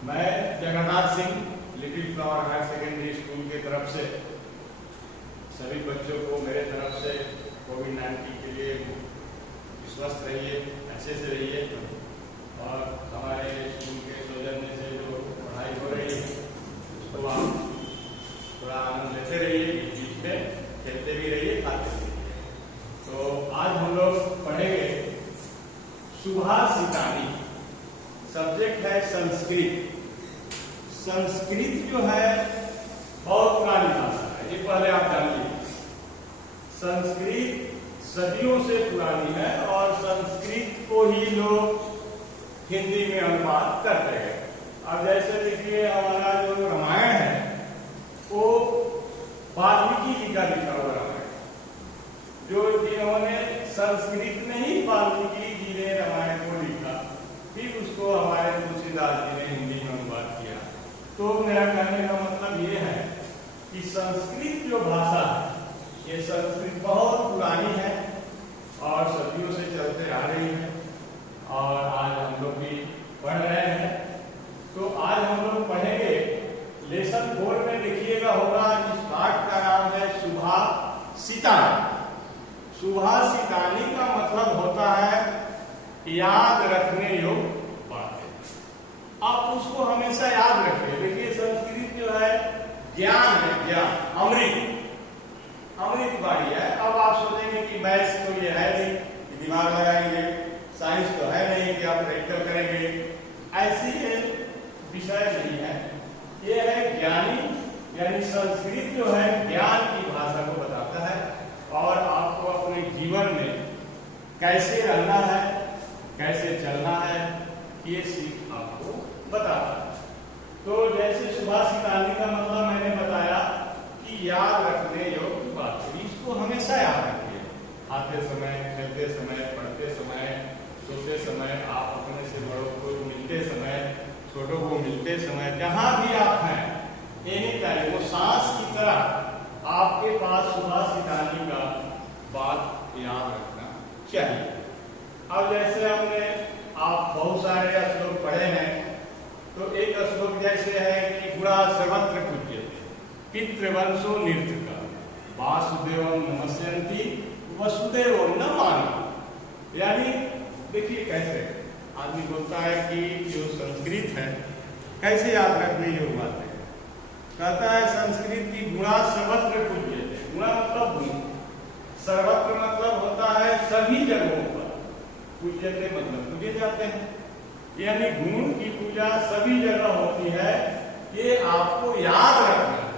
मैं Jagannath Singh Little Flower Higher Secondary School की तरफ से सभी बच्चों को मेरे तरफ से कोविड-19 के लिए स्वस्थ रहिए, अच्छे से रहिए और हमारे स्कूल के सौजन्य से जो पढ़ाई हो रही है उसको आप थोड़ा आनंद लेते रहिए, बीच में खेलते भी रहिए, खाते भी रहिए। तो आज हम लोग पढ़ेंगे सुभाषितानी। सब्जेक्ट है संस्कृत। संस्कृत जो है बहुत पुरानी भाषा है, ये पहले आप जानिए। संस्कृत सदियों से पुरानी है और संस्कृत को ही लोग हिंदी में अनुवाद करते हैं। अब जैसे देखिए हमारा जो रामायण है वो वाल्मीकि जी का लिखा हुआ है, जो जिन्होंने संस्कृत में ही वाल्मीकि जी ने रामायण को लिखा, फिर उसको हमारे तुलसीदास जी ने हिंदी में अनुवाद किया। तो मेरा कहने का मतलब ये है कि संस्कृत जो भाषा है ये संस्कृत बहुत पुरानी है और सदियों से चलते आ रही है और आज हम लोग भी पढ़ रहे हैं। तो आज हम लोग पढ़ेंगे लेसन 4 में, देखिएगा होगा, इस पाठ का नाम है सुभाषितानी। सुभाषितानी का मतलब होता है याद रखने योग्य बातें। आप उसको हमेशा याद रखिए। देखिए संस्कृत जो है ज्ञान है, ज्ञान, अमृत वाणी है। अब आप सोचेंगे कि मैथ्स तो ये है नहीं कि दिमाग लगाएंगे, साइंस तो है नहीं कि आप प्रैक्टिकल करेंगे, ऐसी विषय नहीं है। ये है ज्ञानी, यानी संस्कृत जो है ज्ञान की भाषा को बताता है और आपको अपने जीवन में कैसे रहना है, कैसे चलना है, ये सीख आपको बताता है। तो जैसे सुभाषितानी का मतलब मैंने बताया कि याद रखने योग्य बात है, इसको हमेशा याद रखिए। आते समय, खेलते समय, पढ़ते समय, सोते समय, आप अपने से बड़ों को मिलते समय, छोटों को मिलते समय, जहां भी आप हैं, एनी टाइम वो सांस की तरह आपके पास सुभाषितानी का बात याद रखना चाहिए। अब जैसे हमने आप बहुत सारे श्लोक पढ़े हैं, तो एक श्लोक जैसे है कि गुणा सर्वत्र पूज्यते, पितृवंशो नृतका, वासुदेवं नमस्यन्ति, वसुदेवं न मानव। यानी देखिए कैसे आदमी बोलता है कि जो संस्कृत है कैसे याद रखने योग्य बात है। कहता है संस्कृत की गुणा सर्वत्र पूज्यते। गुणा मतलब गुण, सर्वत्र मतलब होता है सभी जगहों पर, पूज्यते मतलब पूजे जाते हैं, यानी गुण की पूजा सभी जगह होती है, ये आपको याद रखना है।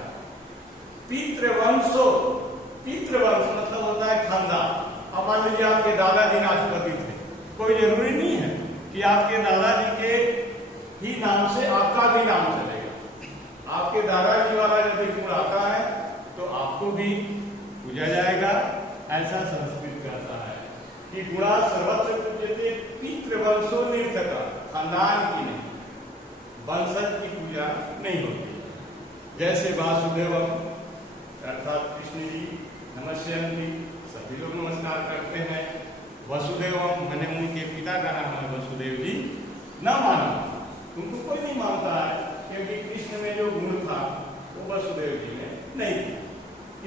पितृवंशो, पितृवंश मतलब होता है खानदान। अब मान लीजिए आपके दादाजी राष्ट्रपति थे, कोई जरूरी नहीं है कि आपके दादाजी के ही नाम से आपका भी नाम चलेगा। आपके दादाजी वाला जब गुण आता है तो आपको भी पूजा जाएगा। ऐसा संस्कृत कहता है कि गुणा सर्वत्र पूज्यते, पितृवंशो नृतका, खानदान की नहीं, वंशज की पूजा नहीं होती। जैसे वासुदेवम अर्थात कृष्ण जी नमस्यन्ति, सभी लोग नमस्कार करते हैं। वसुदेवम मैंने उनके पिता का नाम है वसुदेव जी, न मानो, तुमको कोई नहीं मानता है क्योंकि कृष्ण में जो गुण था वो वसुदेव जी में नहीं था।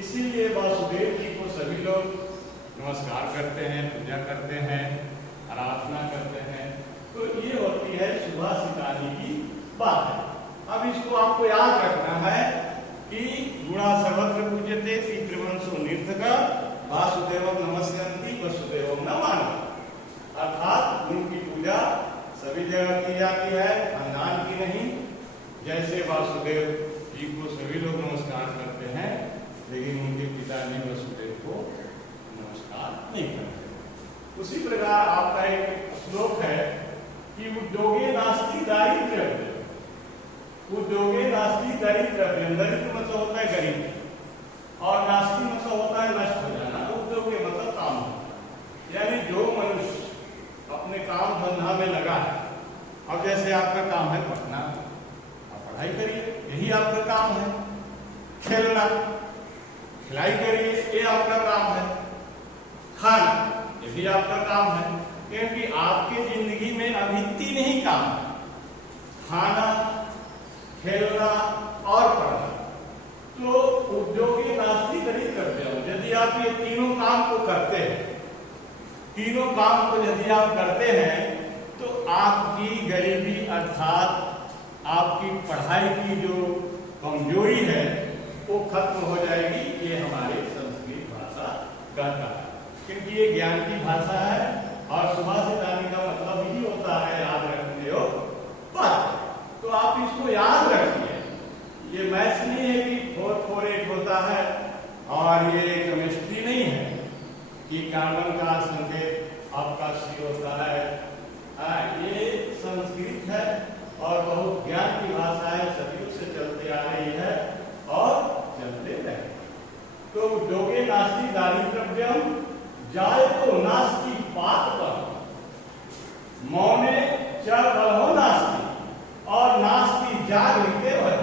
इसीलिए वासुदेव जी को सभी लोग नमस्कार करते हैं, पूजा करते हैं, आराधना करते हैं। तो ये होती है सुभाषितानी की बात। अब इसको आपको याद रखना है कि गुणा सर्वत्र पूज्यते, पितृवंशो नृतका, वासुदेवं नमस्यन्ति, वसुदेवं न मानव। अर्थात गुण की पूजा सभी जगह की जाती है, खानदान की नहीं। जैसे वासुदेव जी को सभी लोग नमस्कार करते हैं, लेकिन उनके पिताजी वसुदेव को नमस्कार नहीं करते। उसी प्रकार आपका एक श्लोक है कि उद्योगे नास्ति दारिद्र्यम्, उद्योगे नास्ति दारिद्र्यम्। दरिद्र मतलब होता है गरीब और नास्ति मतलब होता है नष्ट हो जाना। उद्योगे मतलब काम, यानी जो मनुष्य अपने काम धंधा में लगा है। अब जैसे आपका काम है पढ़ना, आप पढ़ाई करिए, यही आपका काम है। खेलना, खिलाई करिए, ये आपका काम है। खाना, ये भी आपका काम है, क्योंकि आपके जिंदगी में अभी 3 ही काम है, खाना, खेलना और पढ़ना। तो उद्योगी नास्ति गरीब करते हो। यदि आप ये तीनों काम को करते हैं, तीनों काम को यदि आप करते हैं तो आपकी गरीबी अर्थात आपकी पढ़ाई की जो कमजोरी है वो खत्म हो जाएगी। ये हमारी संस्कृत भाषा कहता है, क्योंकि ये ज्ञान की भाषा है और सुबह से जाने का मतलब ही होता है याद रखने हो बात। तो आप इसको याद रखिए। ये मैथ्स नहीं है कि 448 होता है और ये केमिस्ट्री नहीं है कि कार्बन का संकेत आपका सी होता है। ये संस्कृत है और बहुत ज्ञान की भाषा है, सदियों से चलते आ रही है और चलते रहे। तो उद्योगे नास्ति दारिद्र्यम जायतो नास्ति पातकम मौने च कलहो नास्ति और नास्ति जागृते भय।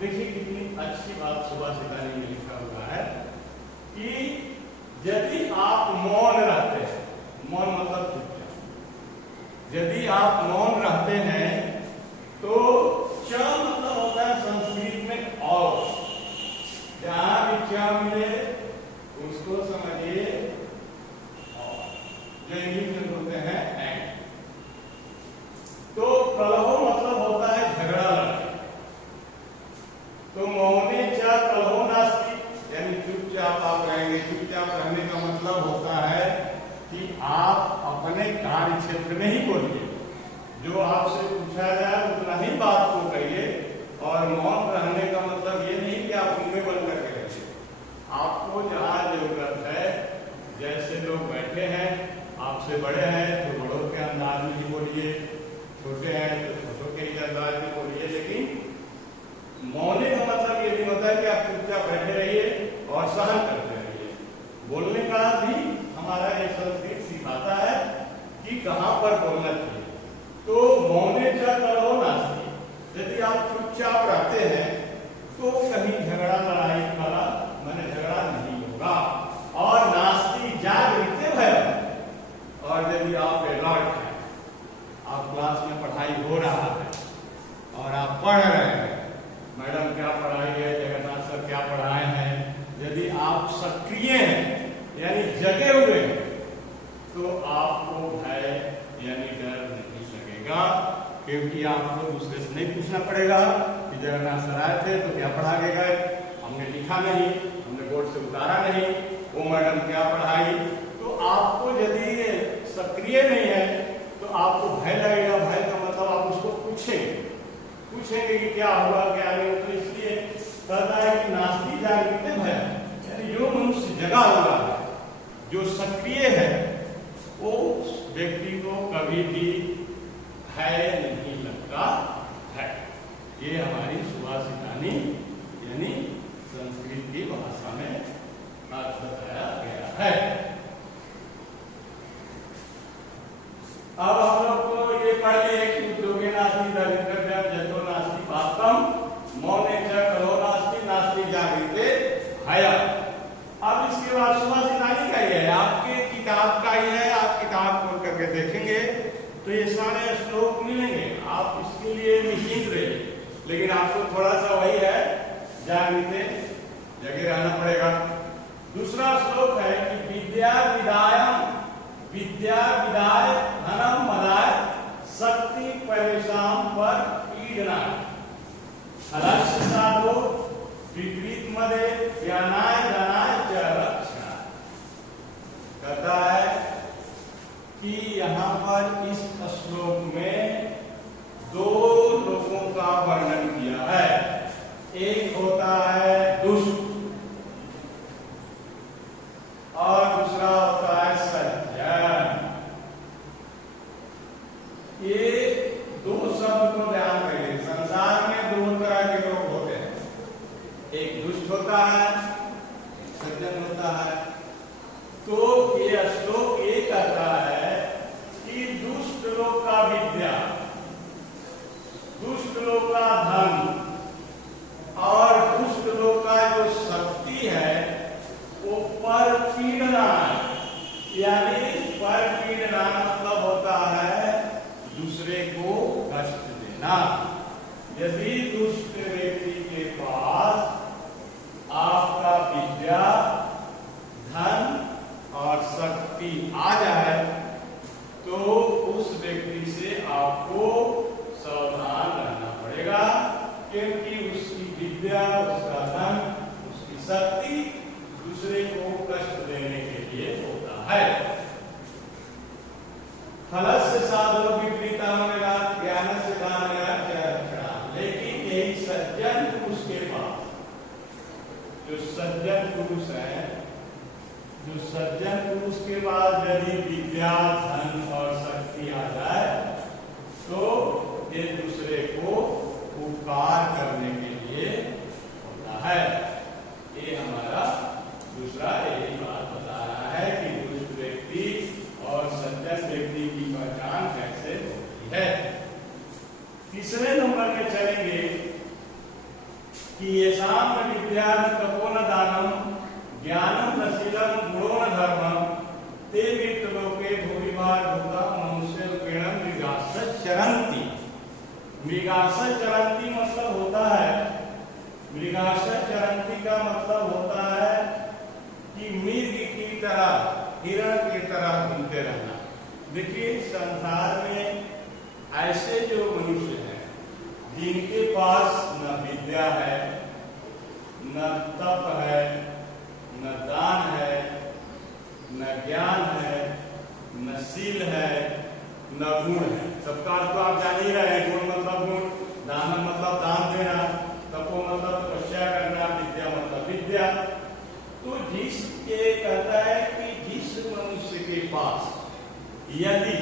देखिए कितनी अच्छी बात सुबह से गाने में लिखा हुआ है कि यदि आप मौन रहते हैं, मौन मतलब चुपचाप, यदि आप मौन रहते हैं तो च मतलब होता है संस्कृत में और, जहां भी च मिले उसको समझिए और, जो इंग्लिश में बोलते हैं एंड। तो कलहो मतलब होता है झगड़ा लड़ाई। तो मौने च कलहो नास्ति यानी चुपचाप आप रहेंगे। चुपचाप रहने का मतलब होता है कि आप अपने कार्य क्षेत्र में ही बोलिए, जो आपसे पूछा जाए उतना ही बात को कहिए। और मौन रहने का मतलब ये नहीं कि आप मुंह बंद करके रहिए। आपको जहाँ जरूरत है, जैसे लोग बैठे हैं, आपसे बड़े हैं तो बड़ों के अंदाज में ही बोलिए, छोटे हैं तो छोटों के ही अंदाज में बोलिए। लेकिन मौने का मतलब ये नहीं होता है कि आप चुपचाप बैठे रहिए और सहन करते रहिए। बोलने का भी हमारा ये संस्कृत सिखाता है कि कहाँ पर बोलना चाहिए। तो मौने च कलहो नास्ति, यदि आप चुपचाप रहते हैं तो कहीं झगड़ा लड़ाई वाला मैंने झगड़ा नहीं होगा। और नास्ति जागृते भय, और यदि आप अलर्ट हैं, आप क्लास में पढ़ाई हो रहा है और आप पढ़ रहे हैं, मैडम क्या पढ़ाई है, जगन्नाथ सर क्या पढ़ाए हैं, यदि आप सक्रिय हैं यानी जगे हुए हैं तो आपको भय यानी डर नहीं लगेगा। क्योंकि आपको दूसरे से नहीं पूछना पड़ेगा कि जगन्नाथ सर आए थे तो क्या पढ़ा के गए, हमने लिखा नहीं, हमने बोर्ड से उतारा नहीं, वो मैडम क्या पढ़ाई। तो आपको यदि सक्रिय नहीं है तो आपको भय लगेगा। भय का मतलब आप उसको पूछेंगे कि क्या हुआ क्या नहीं। तो इसलिए कहता है कि नास्ति जागृते भय, यानी जो मनुष्य जगा हुआ है, जो सक्रिय है, वो व्यक्ति को कभी भी भय नहीं लगता है। ये हमारी सुभाषितानी यानी संस्कृत की भाषा में अर्थ बताया गया है। अब हम लोग को ये पढ़ लिए कि उद्योगे नास्ति दारिद्र्यम जतो नास्ति पातकम मौने च कलहो नास्ति नास्ति जागृते भय। अब इसके बाद सुभाषितानी का ही है, आपके किताब का ही है। आप किताब खोल करके देखेंगे तो ये सारे श्लोक मिलेंगे। आप इसके लिए निश्चिंत रहिए, लेकिन आपको थोड़ा सा वही है जागृते जगे रहना पड़ेगा। दूसरा श्लोक है कि विद्या विदाय धनम मदाय शक्ति परेशान पर पीड़ना अलक्ष्य साधो विपरीत मदे ज्ञानाय धनाय च रक्षा। कहता है कि यहाँ पर इस श्लोक में दो लोगों का वर्णन किया है। एक होता है दुष्ट और दूसरा होता है सज्जन। ये दो शब्द को ध्यान रखिए। संसार में दो तरह के लोग होते हैं, एक दुष्ट होता है, एक सज्जन होता है। तो ये श्लोक ये कहता है कि दुष्ट लोग का विद्या, दुष्ट लोग का धन और दुष्ट लोग का जो शक्ति है वो पर पीड़ना, यानी पर पीड़ना मतलब होता है दूसरे को कष्ट देना। यदि दूसरे व्यक्ति के पास आपका विद्या, धन और शक्ति आ जाए तो उस व्यक्ति से आपको सावधान रहना पड़ेगा, क्योंकि उसकी विद्या, उसका धन, उसकी शक्ति दूसरे को कष्ट देने के लिए होता है। फलस्य साधो विपरीतम ज्ञानस्य दानेन च रक्षणा। लेकिन यही सज्जन पुरुष के पास, जो सज्जन पुरुष है, जो सज्जन पुरुष के पास यदि विद्या, धन और शक्ति आ जाए तो ये दूसरे को उपकार करने के लिए होता है। ये हमारा दूसरा यही बात बता रहा है कि दुष्ट व्यक्ति और सज्जन व्यक्ति की पहचान कैसे होती है। तीसरे नंबर में चलेंगे कि येषां विद्या न तपो न दानम ज्ञानम न शीलम गुणो न धर्मम ते वित्तलोके भूरिभार भूता मनुष्य रूपेण मृगास चरन्ति। मृगास चरन्ति मतलब होता है, मृगास चरन्ति का मतलब होता है कि मृग की तरह, हिरण की तरह घूमते रहना। देखिए संसार में ऐसे जो मनुष्य हैं जिनके पास न विद्या है, न तप है, न दान है, न ज्ञान है, न शील है, न गुण है। सबका तो आप जान ही रहे हैं, गुण मतलब गुण, दान मतलब दान देना, तपो मतलब तपस्या करना, विद्या मतलब विद्या। तो जिसके कहता है कि जिस मनुष्य के पास यदि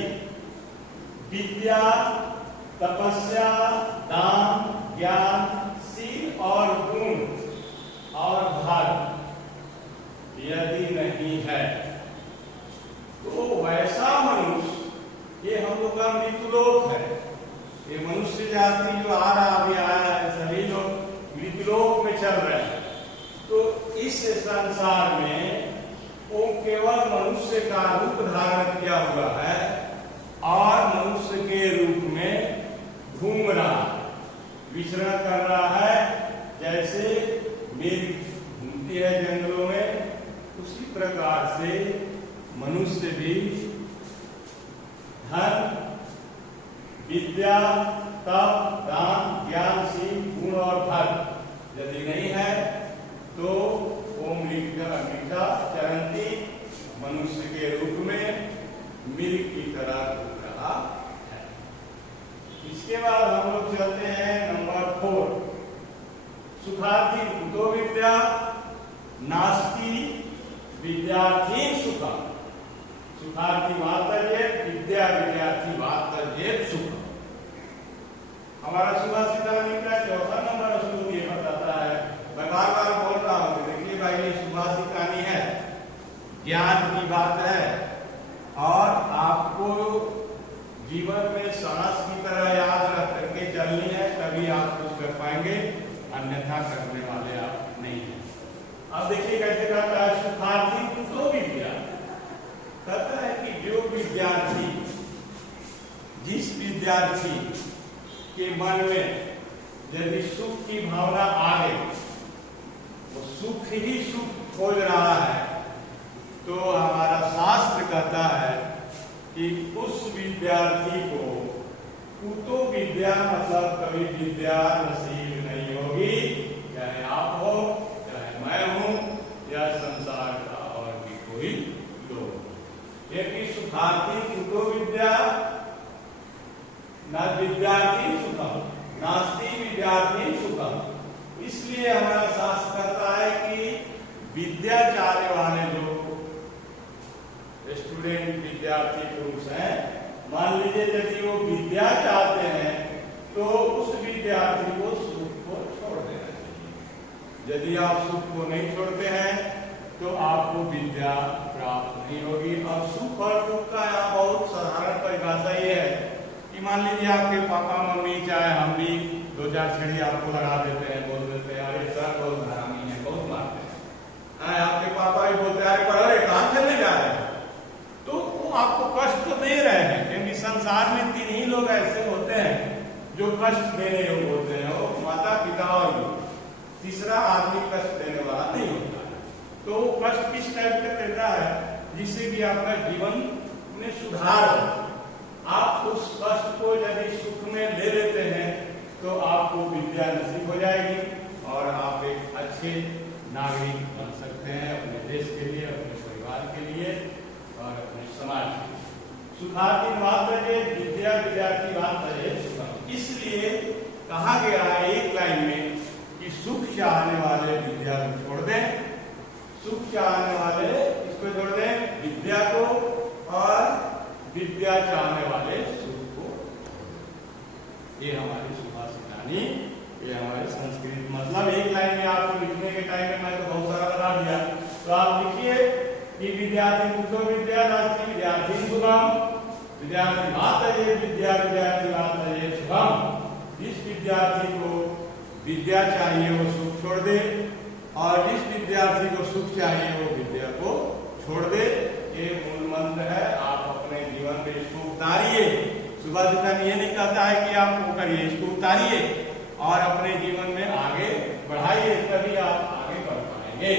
विद्या, तपस्या, दान, ज्ञान, शील और गुण और धर्म यदि नहीं है तो वैसा मनुष्य, ये हम लोग का मृत्युलोक है, ये मनुष्य जाति जो आ रहा अभी आया है, सभी लोग मृत्युलोक में चल रहे हैं। तो इस संसार में वो केवल मनुष्य का रूप धारण किया हुआ है और मनुष्य के रूप में घूम रहा, विचरण कर रहा है। जैसे मृग घूमती है जंगलों में, उसी प्रकार से मनुष्य भी धन, विद्या, तप, दान, ज्ञान, शील, गुण और धर्म यदि नहीं है तो वो मृगा चरन्ति, मनुष्य के रूप में मृग की तरह घूम रहा है। इसके बाद हम लोग चलते हैं नंबर 4, सुखार्थी कुतो विद्या नास्ति विद्यार्थी सुखम। सुखार्थी वातर्येत विद्या विद्यार्थी वातर्येत सुखम। हमारा सुभाषितानी का चौथा नंबर श्लोक ये बताता है, मैं बार बार बोल रहा हूँ, देखिए भाई ये सुभाषितानी है, ज्ञान की बात है और आपको जीवन में सांस की तरह याद रख करके चलनी है, तभी आप कुछ कर पाएंगे, अन्यथा करने वाले आप नहीं हैं। अब देखिए कैसे कहता है, सुखार्थी कुतो विद्या, कहता है कि जो विद्यार्थी, जिस विद्यार्थी के मन में यदि सुख की भावना आ गई, वो सुख ही सुख खोज रहा है, तो हमारा शास्त्र कहता है कि उस विद्यार्थी को कुतो विद्या मतलब कभी विद्या नसीब नहीं होगी, चाहे आप हो, चाहे मैं हूं या संसार का और भी कोई लोग। यदि सुखार्थी कुतो विद्या न विद्यार्थी सुखम नास्ति विद्यार्थी सुखम। इसलिए हमारा शास्त्र कहता है कि विद्या चाहने वाले जो स्टूडेंट विद्यार्थी पुरुष हैं, मान लीजिए यदि वो विद्या चाहते हैं तो उस विद्यार्थी को सुख को छोड़ देना चाहिए। यदि आप सुख को नहीं छोड़ते हैं तो आपको विद्या प्राप्त नहीं होगी। और सुख और दुख का यहाँ बहुत साधारण परिभाषा ये है कि मान लीजिए आपके पापा मम्मी चाहे हम भी 2-4 छड़ी आपको लगा देते हैं, बोल देते हैं अरे सर बहुत हरामी है, बहुत मारते हैं, आपके पापा भी बोलते हैं अरे कहाँ चलने जा रहे हैं, तो वो आपको कष्ट तो दे रहे हैं। क्योंकि संसार में 3 ही लोग ऐसे होते हैं जो कष्ट देने योग्य होते हैं वो माता पिता और गुरु। तीसरा आदमी कष्ट देने वाला नहीं होता है। तो कष्ट किस टाइप का देता है, जिससे कि आपका जीवन में सुधार हो। आप उस कष्ट को यदि सुख में ले लेते हैं तो आपको विद्या नसीब हो जाएगी और आप एक अच्छे नागरिक बन सकते हैं अपने देश के लिए, अपने परिवार के लिए और अपने समाज के लिए। सुखार्थी मात्र विद्या विद्यार्थी मात्र। इसलिए कहा गया है एक लाइन में कि सुख चाहने वाले विद्या को छोड़ दें, सुख चाहने वाले इसको छोड़ दें विद्या को, और विद्या चाहने वाले सुख को। ये हमारी सुभाषितानी, ये हमारे संस्कृत। मतलब एक लाइन में आपको लिखने के टाइम में मैं तो बहुत सारा बता दिया, तो आप लिखिए कि विद्यार्थी पुत्रो विद्या नास्ति विद्यार्थी सुखम, विद्यार्थी माता ये विद्या विद्यार्थी माता ये सुखम। जिस विद्यार्थी को विद्या चाहिए वो सुख छोड़ दे, और जिस विद्यार्थी को सुख चाहिए वो विद्या को छोड़ दे। ये मूल मंत्र है। आप अपने जीवन में इसको उतारिए। सुभाषितानी ये नहीं कहता है कि आप वो करिए, इसको उतारिए और अपने जीवन में आगे बढ़ाइए, तभी आप आगे बढ़ पाएंगे।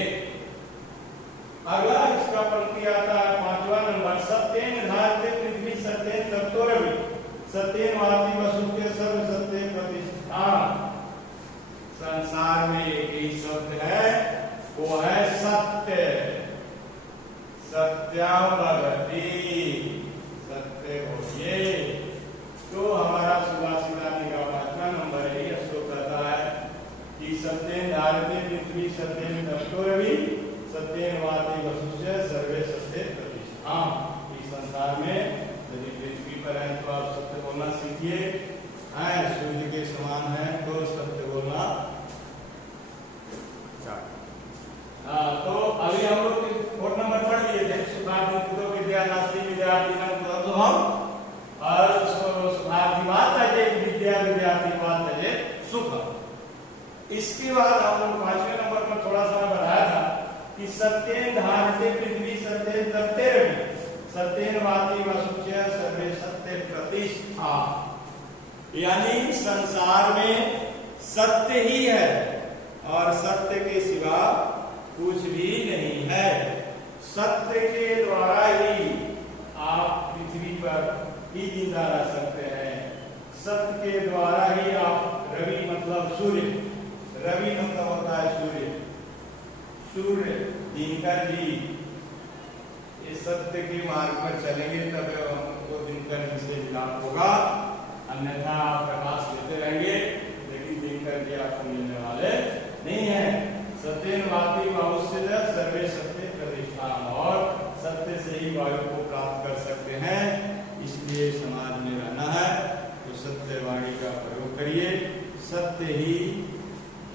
अगला इसका पंक्ति आता है 5वां नंबर। सत्येन धारते पृथ्वी सत्येन तप्तो रवि, सत्येन वाति वसुते सर्व सत्य प्रतिष्ठान। संसार में एक ही शब्द है, वो है सत्य। सत्यम भगति, सत्य होइए। तो हमारा सुभाषितानी का 5वां नंबर है, इसको कहता है कि सत्येन धारते पृथ्वी सत्येन तप्तो रवि, सत्येन वाति वसुते सर्वे सत्य प्रतिष्ठान। इस संसार में यदि पृथ्वी पर है तो आप सत्य बोलना सीखिए। सूर्य के समान है तो सत्य बोलना। तो अभी हम लोग 4 नंबर पढ़ लिए थे, सुखार्थी पुत्रो विद्या नास्ति विद्यार्थी न हम, और सुखार्थी माता जे विद्या विद्यार्थी माता जे सुख। इसके बाद हम लोग 5वें नंबर पर थोड़ा सा बताया था कि सत्येन धारते पृथ्वी सत्येन तप्ते रवि, सत्येन वाति वसुते सर्वे सत्य प्रतिष्ठा। यानी संसार में सत्य ही है और सत्य के सिवा कुछ भी नहीं है। सत्य के द्वारा ही आप पृथ्वी पर ही जिंदा रह सकते हैं। सत्य के द्वारा ही आप, रवि मतलब सूर्य, रवि मतलब होता है सूर्य, सूर्य दिनकर जी, ये सत्य के मार्ग पर चलेंगे तब हमको दिनकर जी से मिलाप होगा, अन्यथा आप प्रकाश लेते रहेंगे लेकिन दिनकर जी आपको मिलने वाले नहीं है। सत्येन वाति वायुस्य सर्वे सत्य प्रतिष्ठान, और सत्य से ही वायु को प्राप्त कर सकते हैं। इसलिए समाज में रहना है तो सत्यवाणी का प्रयोग करिए। सत्य ही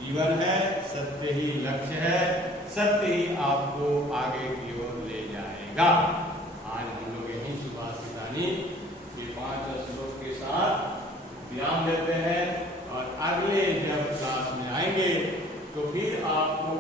जीवन है, सत्य ही लक्ष्य है, सत्य ही आपको आगे की ओर ले जाएगा। आज हम लोग यही सुभाषितानी के 5 श्लोक के साथ विराम देते हैं और अगले जब क्लास में आएंगे तो फिर आपको